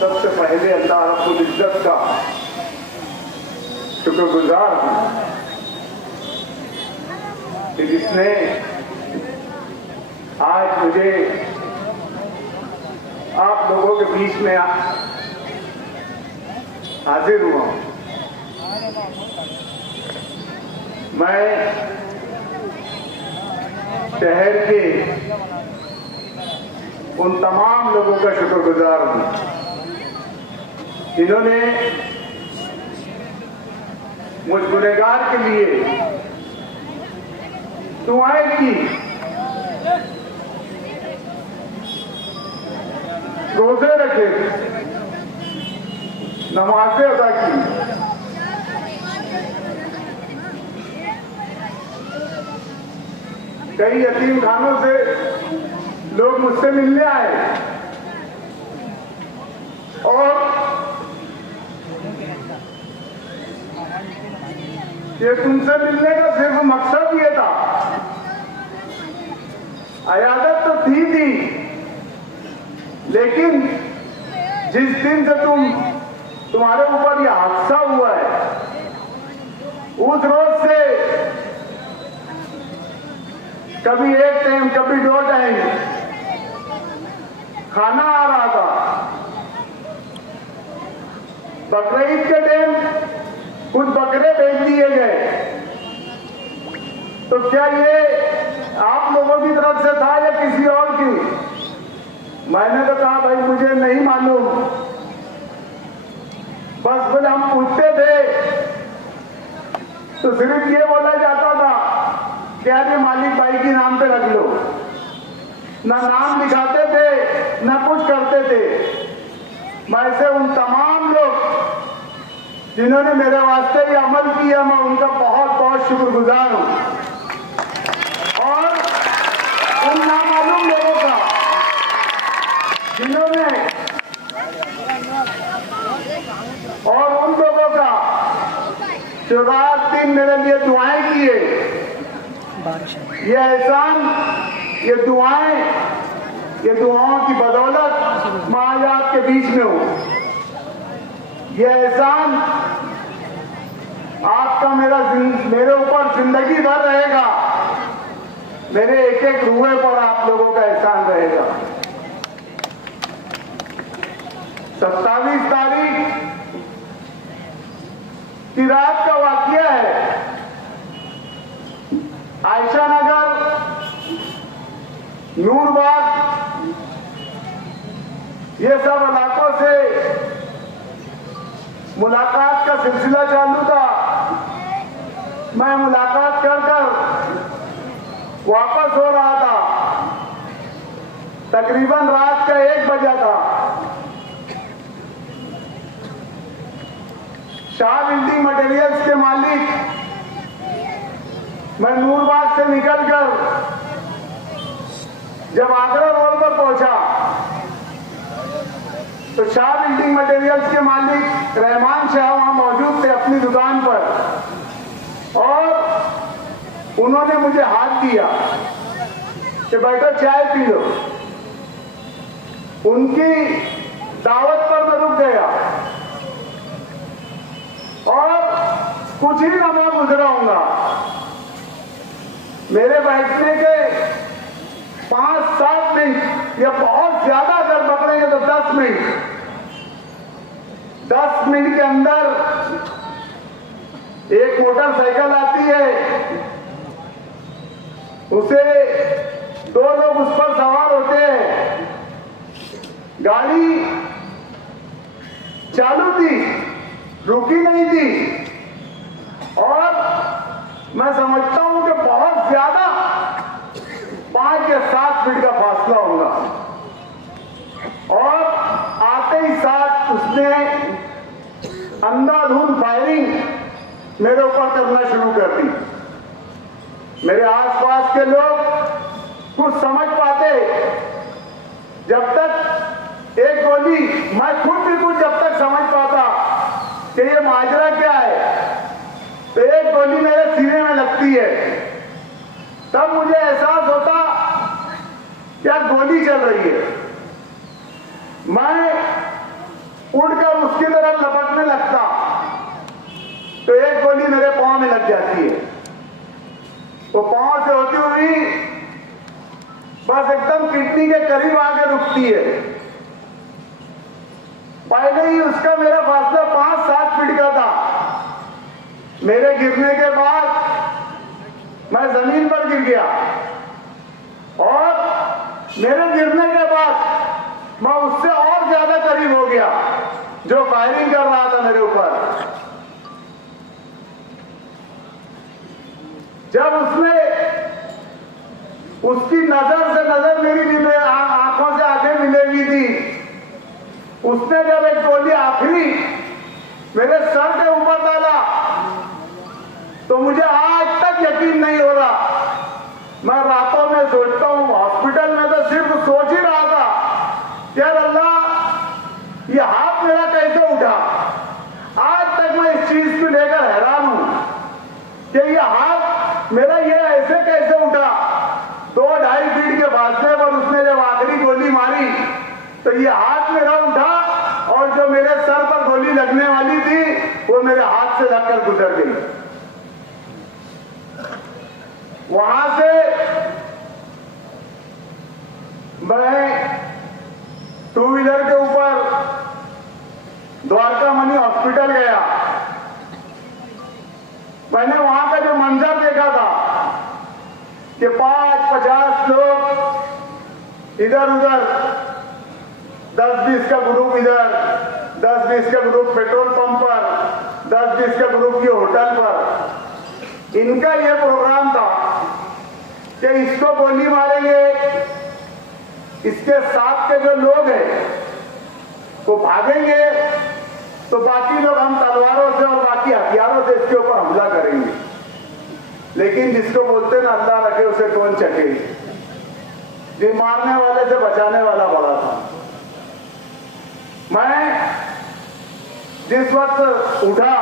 सबसे पहले अल्लाह रब्बुल इज्जत का शुक्रगुजार हूँ कि जिसने आज मुझे आप लोगों के बीच में हाजिर हुआ हूँ। मैं शहर के उन तमाम लोगों का शुक्रगुजार हूँ जिन्होंने मुझ गुनहगार के लिए दुआएं की, रोजे रखे, नमाजें अदा की। कई यतीम खानों से लोग मुझसे मिलने आए और ये तुमसे मिलने का सिर्फ मकसद ये था, इयादत तो थी, लेकिन जिस दिन से तुम्हारे ऊपर ये हादसा हुआ है उस रोज से कभी एक टाइम कभी 2 टाइम खाना आ रहा था। बकरीद के टाइम कुछ बकरे बेच दिए गए। तो क्या ये आप लोगों की तरफ से था या किसी और की? मैंने तो कहा भाई मुझे नहीं मालूम। बस बोले हम पूछते थे तो सिर्फ ये बोला जाता था कि अरे मालिक भाई के नाम पे रख लो। ना नाम लिखाते थे ना कुछ करते थे। मैं से उन तमाम लोग जिन्होंने मेरे वास्ते ये अमल किया, मैं उनका बहुत बहुत शुक्रगुजार हूं। और उन नामालूम लोगों का जिन्होंने और उन लोगों का जो रात दिन मेरे लिए दुआएं किए। ये एहसान, ये दुआएं, ये दुआओं की बदौलत मैं आज आपके बीच में हूं। ये एहसान आपका मेरे ऊपर जिंदगी भर रहेगा। मेरे एक एक रुए पर आप लोगों का एहसान रहेगा। 27 तारीख की रात का वाकया है। आयशा नगर, नूरबाग, ये सब इलाकों से मुलाकात का सिलसिला चालू था। मैं मुलाकात कर वापस हो रहा था। तकरीबन रात का 1 बजा था। शाह बिल्डिंग मटेरियल्स के मालिक, मैं नूरबाग से निकलकर जब आगरा रोड पर पहुंचा तो शाह बिल्डिंग मटेरियल्स के मालिक रहमान शाह वहां मौजूद थे अपनी दुकान पर, और उन्होंने मुझे हाथ दिया कि बैठो चाय पी लो। उनकी दावत पर मैं रुक गया और कुछ ही लम्हा गुजराऊंगा। मेरे बैठने के 5-7 मिनट या बहुत ज्यादा अगर पकड़ेंगे तो 10 मिनट, 10 मिनट के अंदर एक मोटरसाइकिल आती है। उसे 2 लोग उस पर सवार होते हैं। गाड़ी चालू थी, रुकी नहीं थी, और मैं समझता हूं कि बहुत ज्यादा 5 या 7 मिनट का फासला होगा। और आते ही साथ उसने अंधाधुंध फायरिंग मेरे ऊपर करना शुरू कर दी। मेरे आसपास के लोग कुछ समझ पाते जब तक एक गोली, मैं खुद भी कुछ जब तक समझ पाता कि ये माजरा क्या है, तो एक गोली मेरे सीने में लगती है, तब मुझे एहसास होता क्या गोली चल रही है। मैं लग जाती है। वो पांव से होती हुई बस एकदम किडनी के करीब आके रुकती है। पहले ही उसका मेरा फासला 5-7 फीट का था। मेरे गिरने के बाद मैं जमीन पर गिर गया और मेरे गिरने के बाद मैं उससे और ज्यादा करीब हो गया जो फायरिंग कर रहा था मेरे ऊपर। जब उसने उसकी नजर से नजर मेरी आंखों से आंखें मिलेगी थी, उसने जब एक गोली आखिरी मेरे सर के ऊपर डाला तो मुझे आज तक यकीन नहीं हो रहा। मैं रातों में सोचता हूं, हॉस्पिटल में तो सिर्फ सोच ही रहा था कि यार अल्लाह ये हाथ मेरा कैसे उठा। आज तक मैं इस चीज को लेकर हैरान हूं कि ये हाथ मेरा ये ऐसे कैसे उठा। 2-2.5 फीट के फासले पर उसने जब आखिरी गोली मारी तो ये हाथ मेरा उठा और जो मेरे सर पर गोली लगने वाली थी वो मेरे हाथ से लगकर गुजर गई। वहां से मैं 2 व्हीलर के ऊपर द्वारका मणि हॉस्पिटल गया। मैंने वहां का जो मंजर देखा था कि 5-50 लोग इधर उधर, 10-20 का ग्रुप इधर, 10-20 का ग्रुप पेट्रोल पंप पर, 10-20 का ग्रुप ये होटल पर। इनका ये प्रोग्राम था कि इसको गोली मारेंगे, इसके साथ के जो लोग हैं वो भागेंगे तो बाकी लोग हम तलवारों से और बाकी हथियारों से इसके ऊपर हमला करेंगे। लेकिन जिसको बोलते ना अल्लाह रखे उसे कौन चखे, जो मारने वाले से बचाने वाला बड़ा था। मैं जिस वक्त उठा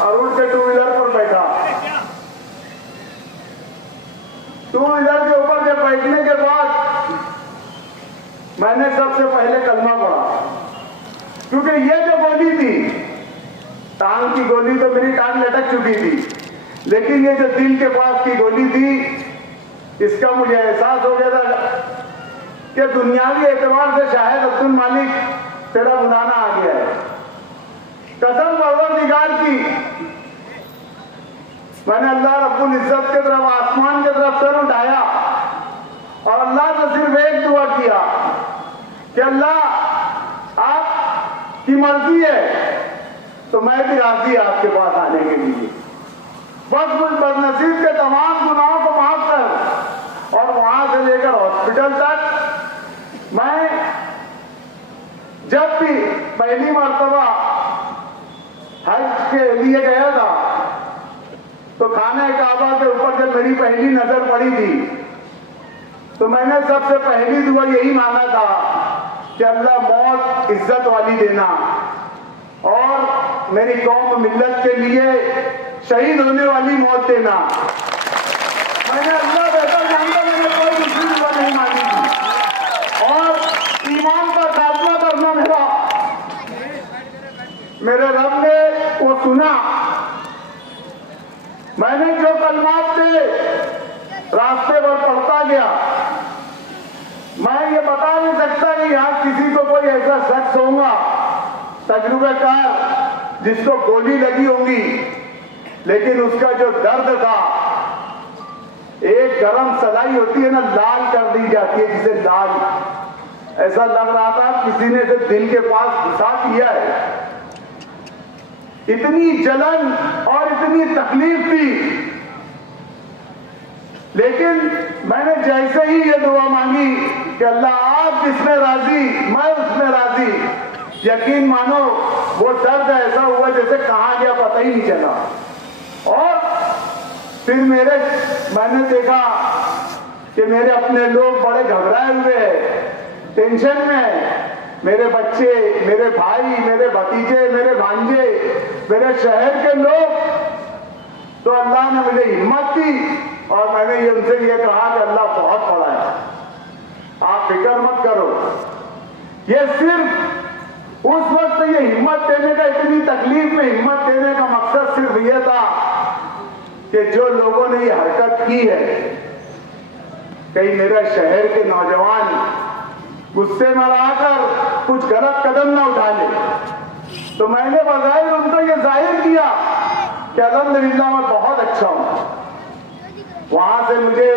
और उठ के 2 व्हीलर पर बैठा, 2 व्हीलर के ऊपर जब बैठने के बाद मैंने सबसे पहले कलमा पढ़ा, क्योंकि ये जो गोली थी, टांग की गोली तो मेरी टांग लटक चुकी थी, लेकिन ये जो दिल के पास की गोली थी, इसका मुझे एहसास हो गया था कि दुनियावी एतबार से शायद अब्दुल मालिक तेरा बुलाना आ गया है। कसम परवरदिगार की, मैंने अल्लाह रब्बुल इज्जत की तरफ, आसमान की तरफ सर उठाया और अल्लाह से सिर्फ एक दुआ किया कि अल्लाह आपकी मर्जी है तो मैं भी राजी आपके पास आने के लिए। बस मुझ बदनसीब के तमाम गुनाहों को माफ कर। और वहां से लेकर हॉस्पिटल तक मैं जब भी पहली मर्तबा हज के लिए गया था तो खाने काबा के ऊपर जब मेरी पहली नजर पड़ी थी तो मैंने सबसे पहली दुआ यही मांगा था कि अल्लाह मौत इज्जत वाली देना और मेरी कौम मिल्लत के लिए शहीद होने वाली मौत देना। मैंने अल्लाह बेहतर जानता, मैंने कोई दूसरी दुआ नहीं मांगी थी। और ईमान का खात्मा करना मेरे रब ने वो सुना। मैंने जो कलमात थे रास्ते पर पढ़ता गया। मैं ये बता नहीं सकता कि यहाँ किसी को कोई ऐसा शख्स होगा तजुर्बेकार जिसको गोली लगी होगी, लेकिन उसका जो दर्द था, एक गरम सलाई होती है ना, लाल कर दी जाती है जिसे लाल, ऐसा लग रहा था किसी ने इसे दिल के पास घुसा दिया है। इतनी जलन और इतनी तकलीफ थी, लेकिन मैंने जैसे ही ये दुआ मांगी कि अल्लाह आप जिसमें राजी मैं उसमें राजी, यकीन मानो वो दर्द ऐसा हुआ जैसे कहां गया पता ही नहीं चला। और फिर मैंने देखा कि मेरे अपने लोग बड़े घबराए हुए हैं, टेंशन में। मेरे बच्चे, मेरे भाई, मेरे भतीजे, मेरे भांजे, मेरे शहर के लोग। तो अल्लाह ने मुझे हिम्मत दी और मैंने ये उनसे ये कहा कि अल्लाह बहुत बड़ा है, आप फिक्र मत करो। ये सिर्फ उस वक्त ये हिम्मत देने का, इतनी तकलीफ में हिम्मत देने का मकसद सिर्फ ये था कि जो लोगों ने ये हरकत की है, कहीं मेरा शहर के नौजवान गुस्से में आकर कुछ गलत कदम ना उठा ले। तो मैंने बजाय उनको ये जाहिर किया कि अल्हम्दुलिल्लाह मैं बहुत अच्छा हूं। वहां से मुझे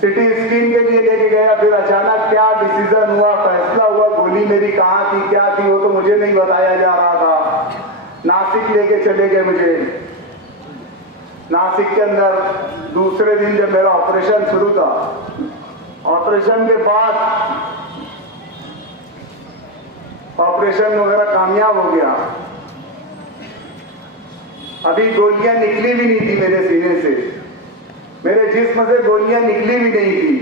सिटी स्कैन के लिए लेके गया, फिर अचानक क्या डिसीजन हुआ, फैसला हुआ, गोली मेरी कहाँ थी क्या थी वो तो मुझे नहीं बताया जा रहा था। नासिक लेके चले गए मुझे। नासिक के अंदर दूसरे दिन जब मेरा ऑपरेशन शुरू था, ऑपरेशन के बाद ऑपरेशन वगैरह कामयाब हो गया। अभी गोलियां निकली भी नहीं थी मेरे सीने से, मेरे जिस्म से गोलियां निकली भी नहीं थी।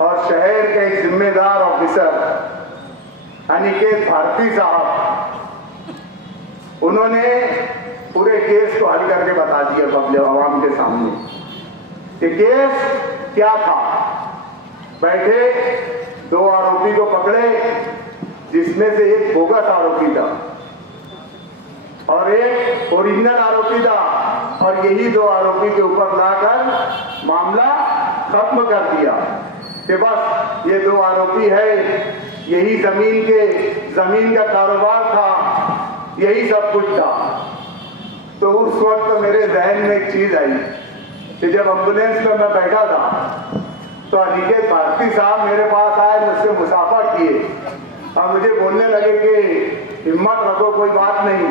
और शहर के एक जिम्मेदार ऑफिसर अनिकेत भारती साहब, उन्होंने पूरे केस को हल करके बता दिया पब्लिक आवाम के सामने कि केस क्या था। बैठे 2 आरोपी को पकड़े, जिसमें से एक बोगस आरोपी था और एक ओरिजिनल आरोपी था, और यही 2 आरोपी के ऊपर लाकर मामला खत्म कर दिया कि बस ये 2 आरोपी है, यही जमीन का कारोबार था, यही सब कुछ था। तो उस वक्त मेरे जहन में एक चीज आई कि जब एम्बुलेंस में मैं बैठा था तो अनिकेत भारती साहब मेरे पास आए, मुझसे मुसाफा किए और मुझे बोलने लगे कि हिम्मत रखो, कोई बात नहीं।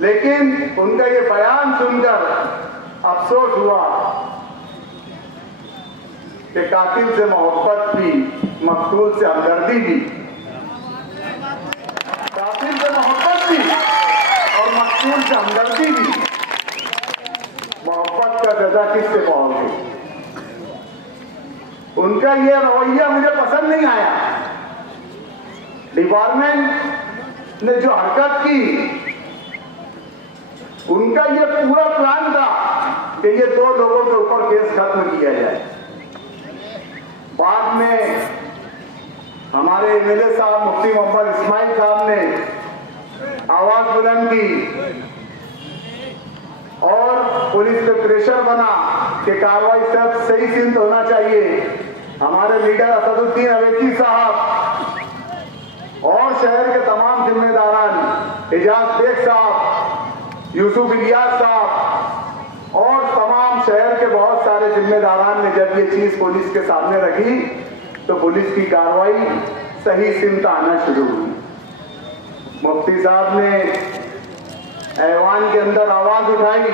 लेकिन उनका ये बयान सुनकर अफसोस हुआ कि कातिल से मोहब्बत भी, मकतूल से हमदर्दी भी, कातिल से मोहब्बत भी और मकतूल से हमदर्दी भी। मोहब्बत का जजा किससे पाओगे? उनका ये रवैया मुझे पसंद नहीं आया। डिपार्टमेंट ने जो हरकत की, उनका ये पूरा प्लान था कि ये 2 लोगों के ऊपर केस खत्म किया जाए। बाद में हमारे एमएलए साहब मुफ्ती मोहम्मद इस्माइल साहब ने आवाज बुलंद की और पुलिस पे प्रेशर बना कि कार्रवाई सब सही सिंध होना चाहिए। हमारे लीडर असदुद्दीन अवैसी साहब और शहर के तमाम जिम्मेदारान, एजाज बेग साहब, यूसुफ इलियास साहब और तमाम शहर के बहुत सारे जिम्मेदारान ने जब ये चीज पुलिस के सामने रखी तो पुलिस की कार्रवाई सही सिमत आना शुरू हुई। मुफ्ती साहब ने ऐवान के अंदर आवाज उठाई,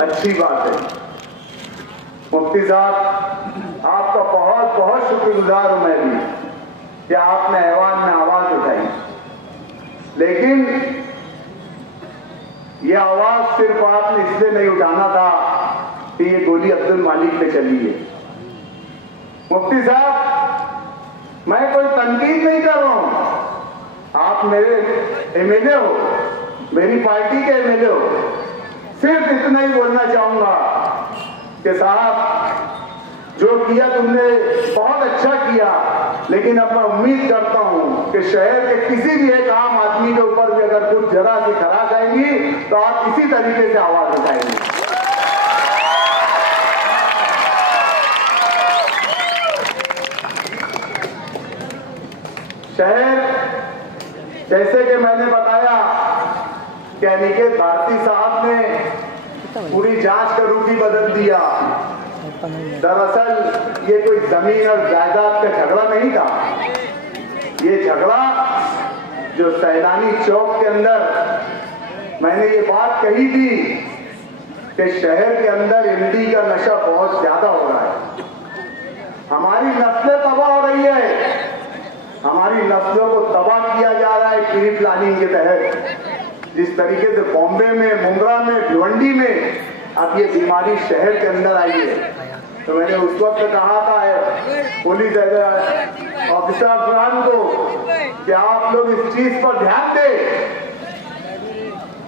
अच्छी बात है। मुफ्ती साहब आपका बहुत बहुत शुक्रगुजार हूं मैं भी कि आपने ऐवान में आवाज उठाई, लेकिन ये आवाज सिर्फ आपने इसलिए नहीं उठाना था कि ये गोली अब्दुल मालिक पे चली है। मुफ्ती साहब मैं कोई तनकीद नहीं कर रहा हूं, आप मेरे एमएलए हो, मेरी पार्टी के एमएलए हो। सिर्फ इतना ही बोलना चाहूंगा कि साहब जो किया तुमने बहुत अच्छा किया, लेकिन अब मैं उम्मीद करता हूं कि शहर के किसी भी एक आम आदमी के ऊपर भी अगर कुछ जरा सी खराश आएंगी तो आप इसी तरीके से आवाज उठाएंगे। शहर जैसे कि मैंने बताया कि अनिकेत भारती साहब ने पूरी जांच का रूप ही बदल दिया। दरअसल ये कोई जमीन और जायदाद का झगड़ा नहीं था, ये झगड़ा जो सैलानी चौक के अंदर मैंने ये बात कही थी कि शहर के अंदर एमडी का नशा बहुत ज्यादा हो रहा है, हमारी नस्लें तबाह हो रही है, हमारी नस्लों को तबाह किया जा रहा है प्री प्लानिंग के तहत। जिस तरीके से बॉम्बे में, मुंद्रा में, भिवंडी में अब ये बीमारी शहर के अंदर आई है, तो मैंने उस वक्त कहा था पुलिस ऑफिसर अफसरान को कि आप लोग इस चीज पर ध्यान दें,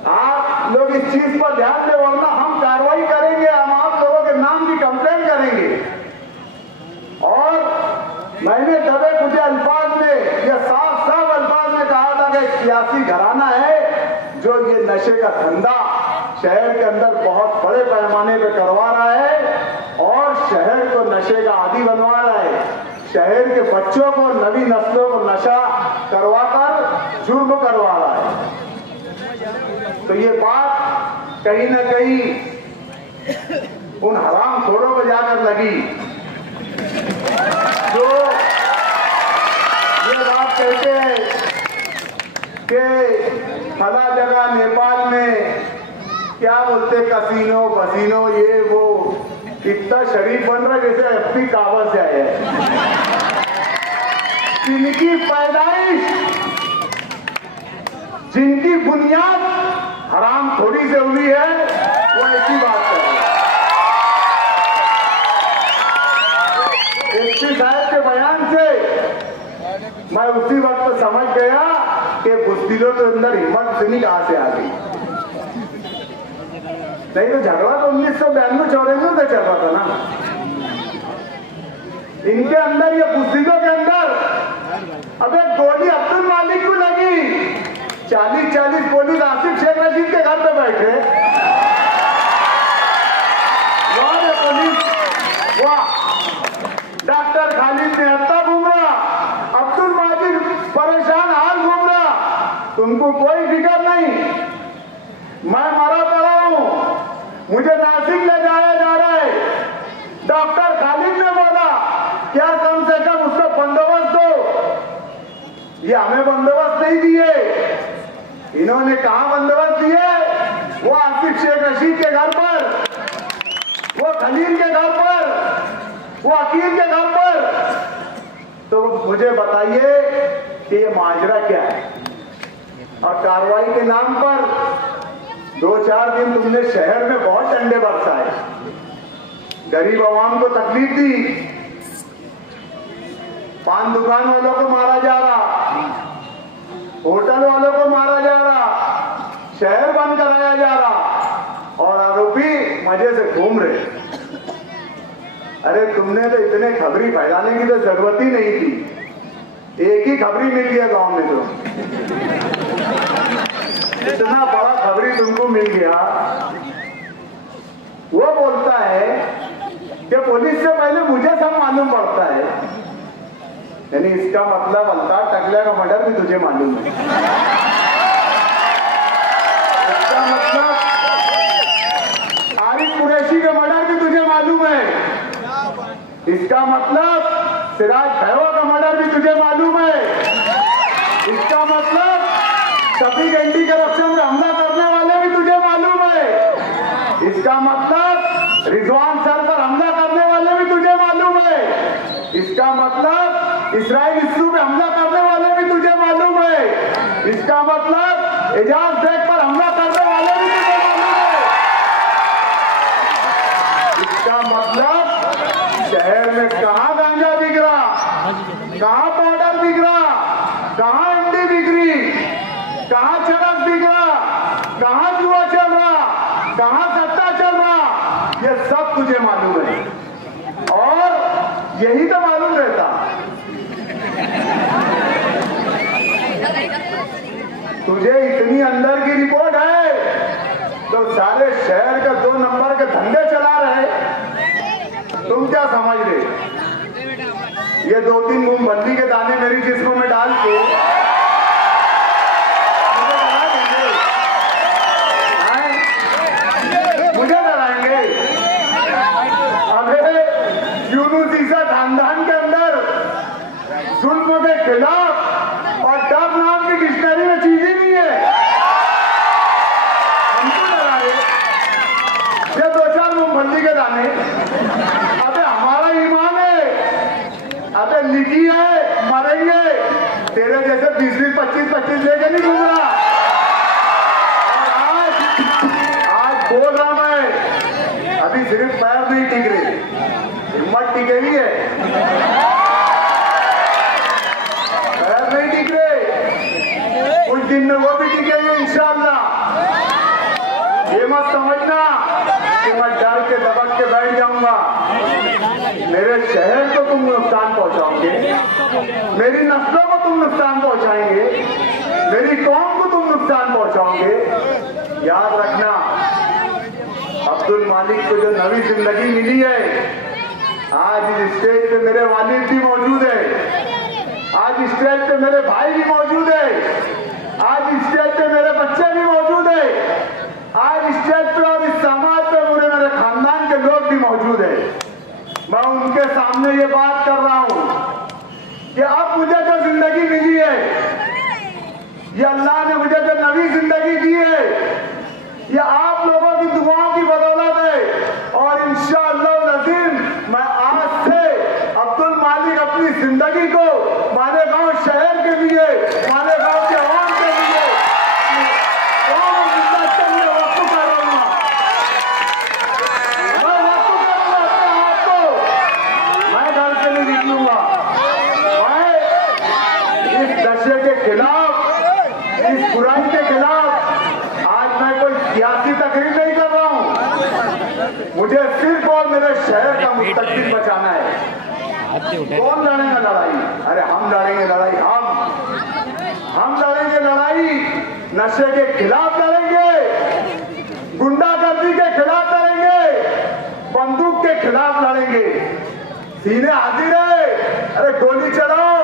आप लोग इस चीज पर ध्यान दें, वरना हम कार्रवाई करेंगे, हम आप लोगों के नाम की कंप्लेंट करेंगे। और मैंने दबे कुछ अल्फाज में या साफ साफ अल्फाज में कहा था कि सियासी घराना है, जो ये नशे का धंधा शहर के अंदर बहुत बड़े पैमाने पे करवा रहा है और शहर को नशे का आदी बनवा रहा है, शहर के बच्चों को, नवी नस्लों को नशा करवाकर जुर्म करवा रहा है। तो ये बात कहीं ना कहीं उन हरामखोरों को जाकर लगी जो ये बात कहते हैं कि फला जगह नेपाल में क्या बोलते कसीनो बसीनो ये वो, इतना शरीफ बन रहा जैसे एफपी काबा से आया है। जिनकी पैदाइश, जिनकी बुनियाद हराम थोड़ी से हुई है, वो ऐसी बात कर रहे हैं। एसपी साहब के बयान से मैं उसी वक्त समझ गया कि बुजदिलों के अंदर हिम्मत नहीं कहां से आ गई। नहीं तो झगड़ा तो 1992-94 से चल रहा था ना। इनके अंदर, ये बुजदिलों के अंदर, अबे गोली अब्दुल मालिक को लगी, 40-40 पुलिस आसिफ शेख रशीद के घर पे बैठे, पुलिस वाह, डॉक्टर खालिद नेहत्ता घूम रहा, अब्दुल माजिद परेशान हाल घूम रहा, तुमको कोई फिक्र नहीं, मैं मरा पड़ा हूं, मुझे नासिक ले जाया जा रहा है। डॉक्टर खालिद ने बोला क्या कम से कम उसका बंदोबस्त दो, ये हमें बंदोबस्त नहीं दिए, इन्होंने कहा बंदोबस्त दिए, वो आसिफ शेख रशीद के घर पर, वो खलील के घर पर, वो अकील के घर पर। तो मुझे बताइए कि ये माजरा क्या है। और कार्रवाई के नाम पर 2-4 दिन तुमने शहर में बहुत डंडे बरसाए, गरीब आवाम को तकलीफ दी, पान दुकान वालों को मारा जा रहा, होटल वालों को मारा जा रहा, शहर बंद कराया जा रहा और आरोपी मजे से घूम रहे। अरे तुमने तो इतने खबरी फैलाने की तो जरूरत ही नहीं थी, एक ही खबरी मिल गया गांव में, तो इतना बड़ा खबरी तुमको मिल गया। वो बोलता है कि पुलिस से पहले मुझे सब मालूम पड़ता है, यानी इसका मतलब अल्ताफ टकला का मर्डर भी तुझे मालूम है। इसका मतलब आरिफ कुरैशी का मर्डर भी तुझे मालूम है। इसका मतलब सिराज भैरव का मर्डर भी तुझे मालूम है। इसका मतलब शफीक एंटी करप्शन में हमला करने वाले भी तुझे मालूम है। इसका मतलब रिजवान सर पर हमला करने वाले भी तुझे मालूम है। इसका मतलब इसराइल इस्सू में हमला करने वाले भी तुझे मालूम है। इसका मतलब एजाज बेग पर हमला करने वाले भी तुझे मालूम है। इसका मतलब शहर में कहां गांजा बिक रहा, कहां पाउडर बिक रहा, कहां एमडी बिक रही, कहां चरस बिक रहा, कहां जुआ चल रहा, कहां सट्टा चल रहा, ये सब तुझे मालूम है। और यही तो मालूम रहता, तुझे इतनी अंदर की रिपोर्ट है तो सारे शहर के 2 नंबर के धंधे चला रहे, तुम क्या समझ रहे? ये 2-3 मूंगफली के दाने मेरी जिस्म में डाल के मुझे डराएंगे? अबे यूनुस ईसा खानदान के अंदर जुल्म के खिलाफ और डर नाम की डिक्शनरी में चीज ही नहीं है, हमको डराए? ये 2-4 मूंगफली के दाने, अबे हमारा ईमान है, अबे लिखी है मरेंगे, तेरे जैसे 20-25 लेके नहीं घूम रहा। आज बोल रहा मैं, अभी सिर्फ पैर नहीं टिक रही, हिम्मत टिकेगी है, पैर नहीं टिक रहे, कुछ दिन में वो भी टिकेंगे इंशाअल्लाह। ये मत समझना कि मैं डर के दबक के बैठ जाऊंगा। मेरे शहर को तुम नुकसान पहुंचाओगे, मेरी नस्लों को तुम नुकसान पहुंचाएंगे, मेरी कौम आज इस स्टेज पे मेरे वालिद भी मौजूद है, आज इस स्टेज पे मेरे भाई भी मौजूद है, आज इस स्टेज पे मेरे बच्चे भी मौजूद है, आज इस स्टेज पे और इस समाज पे पूरे मेरे खानदान के लोग भी मौजूद है। मैं उनके सामने ये बात कर रहा हूं कि अब मुझे जो जिंदगी मिली है, ये अल्लाह ने मुझे जो नवी जिंदगी दी है, ये आप लोगों की दुआओं की बदौलत है। और इंशाअल्लाह नज़ीम मैं आज से अब्दुल मालिक अपनी जिंदगी को मालेगांव शहर के लिए, मालेगांव के आवाम के लिए वक्फ कर रहा हूँ। मैं वक्फ करूंगा अपने आप को, मैं घर से नहीं निकलूंगा। मैं इस नशे के खिलाफ, इस बुराई के खिलाफ आज मैं कोई सियासी तकरीर नहीं कर रहा हूं। मुझे सिर्फ और मेरे शहर का मुस्तकबिल बचाना है। कौन लड़ेगा लड़ाई? अरे हम लड़ेंगे लड़ाई, हम लड़ेंगे लड़ाई, नशे के खिलाफ लड़ेंगे, गुंडागर्दी के खिलाफ लड़ेंगे, बंदूक के खिलाफ लड़ेंगे। सीने हाजिर है, अरे गोली चलाओ,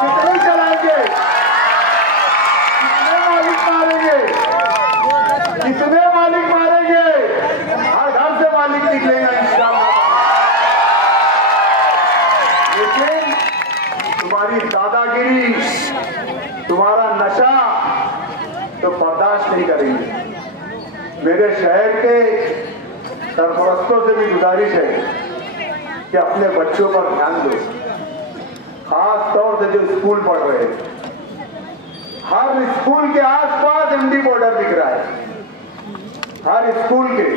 कितनी चलाएंगे, कितने मालिक मारेंगे, हर घर से मालिक निकलेगा इंशाअल्लाह। लेकिन तुम्हारी दादागिरी, तुम्हारा नशा तो बर्दाश्त नहीं करेंगे। मेरे शहर के सरपरस्तों से भी गुजारिश है कि अपने बच्चों पर ध्यान दो, खास तौर से जो स्कूल पढ़ रहे हैं। हर स्कूल के आसपास एमडी बॉर्डर दिख रहा है, हर स्कूल के।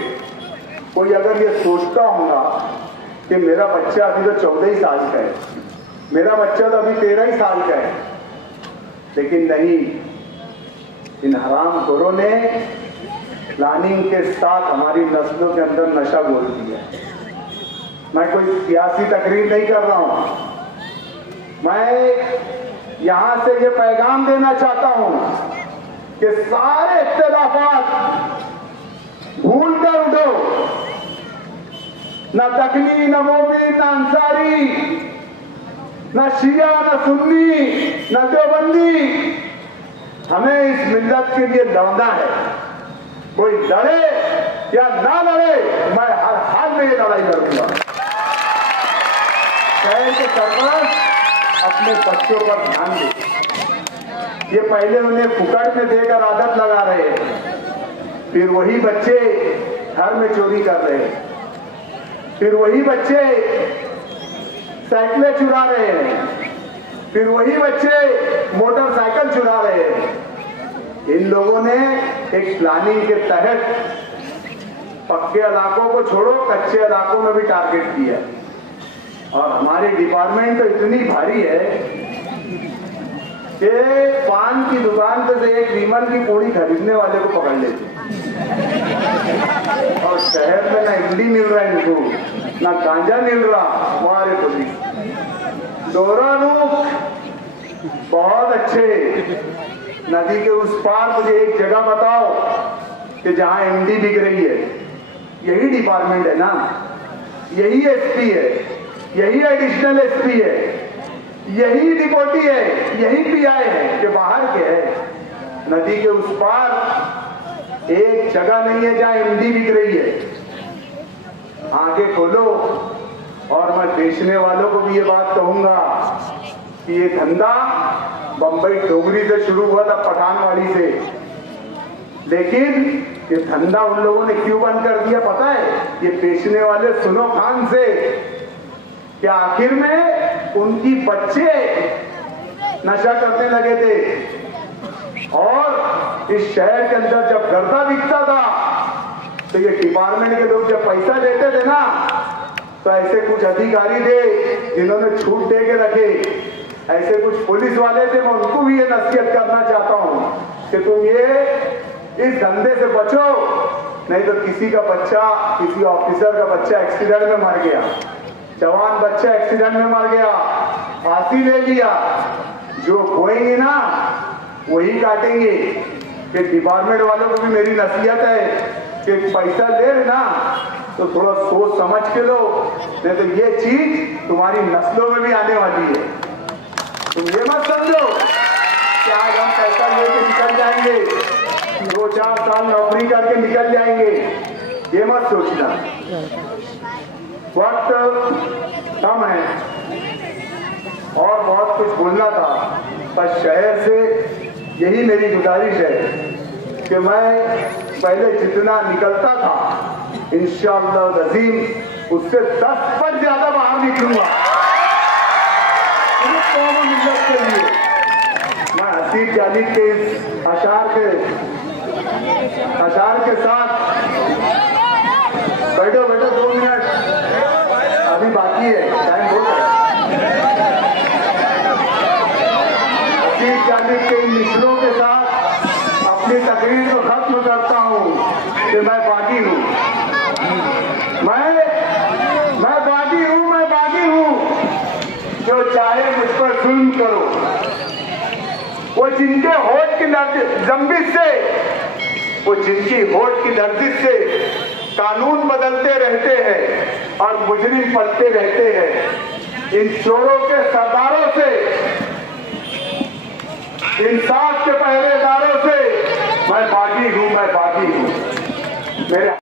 कोई अगर ये सोचता होगा कि मेरा बच्चा अभी तो 14 ही साल का है, मेरा बच्चा तो अभी 13 ही साल का है, लेकिन नहीं, इन हरामखोरों ने प्लानिंग के साथ हमारी नस्लों के अंदर नशा घोल दिया। मैं कोई सियासी तकरीर नहीं कर रहा हूं, मैं यहां से ये पैगाम देना चाहता हूं कि सारे इख्तिलाफात भूल कर उठो। न तकनी, न मोमिन, न अंसारी, न शिया, न सुन्नी, न देवबंदी, हमें इस मिल्लत के लिए लड़ना है। कोई लड़े या ना लड़े, मैं हर हाल में ये लड़ाई लड़ूंगा। शहर के सरपंच अपने बच्चों पर ध्यान दे। ये पहले उन्हें फुकट में देकर आदत लगा रहे हैं, फिर वही बच्चे घर में चोरी कर रहे हैं, फिर वही बच्चे साइकिलें चुरा रहे हैं, फिर वही बच्चे मोटरसाइकिल चुरा रहे हैं। इन लोगों ने एक प्लानिंग के तहत पक्के इलाकों को छोड़ो, कच्चे इलाकों में भी टारगेट किया। और हमारी डिपार्टमेंट तो इतनी भारी है कि पान की दुकान पे से एक नीमन की पूड़ी खरीदने वाले को पकड़ लेते। और शहर में ना इडली मिल रहा है इनको, ना गांजा मिल रहा, हमारे पुलिस दोहरा रुख बहुत अच्छे। नदी के उस पार मुझे एक जगह बताओ कि जहां एमडी बिक रही है। यही डिपार्टमेंट है ना, यही एसपी है, यही एडिशनल एसपी है, यही डिपोटी है, यही पीआई है कि बाहर के है। नदी के उस पार एक जगह नहीं है जहां एमडी बिक रही है। आगे खोलो। और मैं बेचने वालों को भी ये बात कहूंगा कि ये धंधा बंबई डोगरी से शुरू हुआ था, पठानवाड़ी से, लेकिन ये धंधा उन लोगों ने क्यों बंद कर दिया पता है? ये बेचने वाले सुनो खान से कि आखिर में उनकी बच्चे नशा करने लगे थे। और इस शहर के अंदर जब गर्दा बिकता था तो ये डिपार्टमेंट के लोग जब पैसा देते थे ना, तो ऐसे कुछ अधिकारी थे जिन्होंने छूट दे के रखे, ऐसे कुछ पुलिस वाले थे। मैं उनको भी ये नसीहत करना चाहता हूँ कि तुम ये इस धंधे से बचो, नहीं तो किसी का बच्चा, किसी ऑफिसर का बच्चा एक्सीडेंट में मर गया, जवान बच्चा एक्सीडेंट में मर गया, फांसी ले लिया, जो बोएंगे ना वही काटेंगे। कि डिपार्टमेंट वालों को भी मेरी नसीहत है कि पैसा ले ना तो थोड़ा सोच समझ के लो, नहीं तो ये चीज तुम्हारी नस्लों में भी आने वाली है। तुम ये मत समझो कि आज हम पैसा लेके निकल जाएंगे, 2-4 साल नौकरी करके निकल जाएंगे, ये मत सोचना। वक्त कम है और बहुत कुछ बोलना था, पर शहर से यही मेरी गुजारिश है कि मैं पहले जितना निकलता था इंशाअल्लाह अज़ीम उससे 10 पर ज्यादा बाहर निकलूंगा कौम मिल्लत के लिए। मैं हसीब जानी के इस अशार के साथ बैठो 2 मिनट अभी बाकी है, टाइम बहुत है। हसीब जानी के इन मिसरों के साथ अपनी तकरीर को खत्म करता हूँ कि मैं बागी हूँ, मैं बागी हूँ। जो चाहे मुझ पर जुल्म करो, वो जिनके होठ की लर्जिश से कानून बदलते रहते हैं और मुजरिम पलते रहते हैं, इन चोरों के सरदारों से, इंसाफ के पहरेदारों से मैं बागी हूँ। मेरे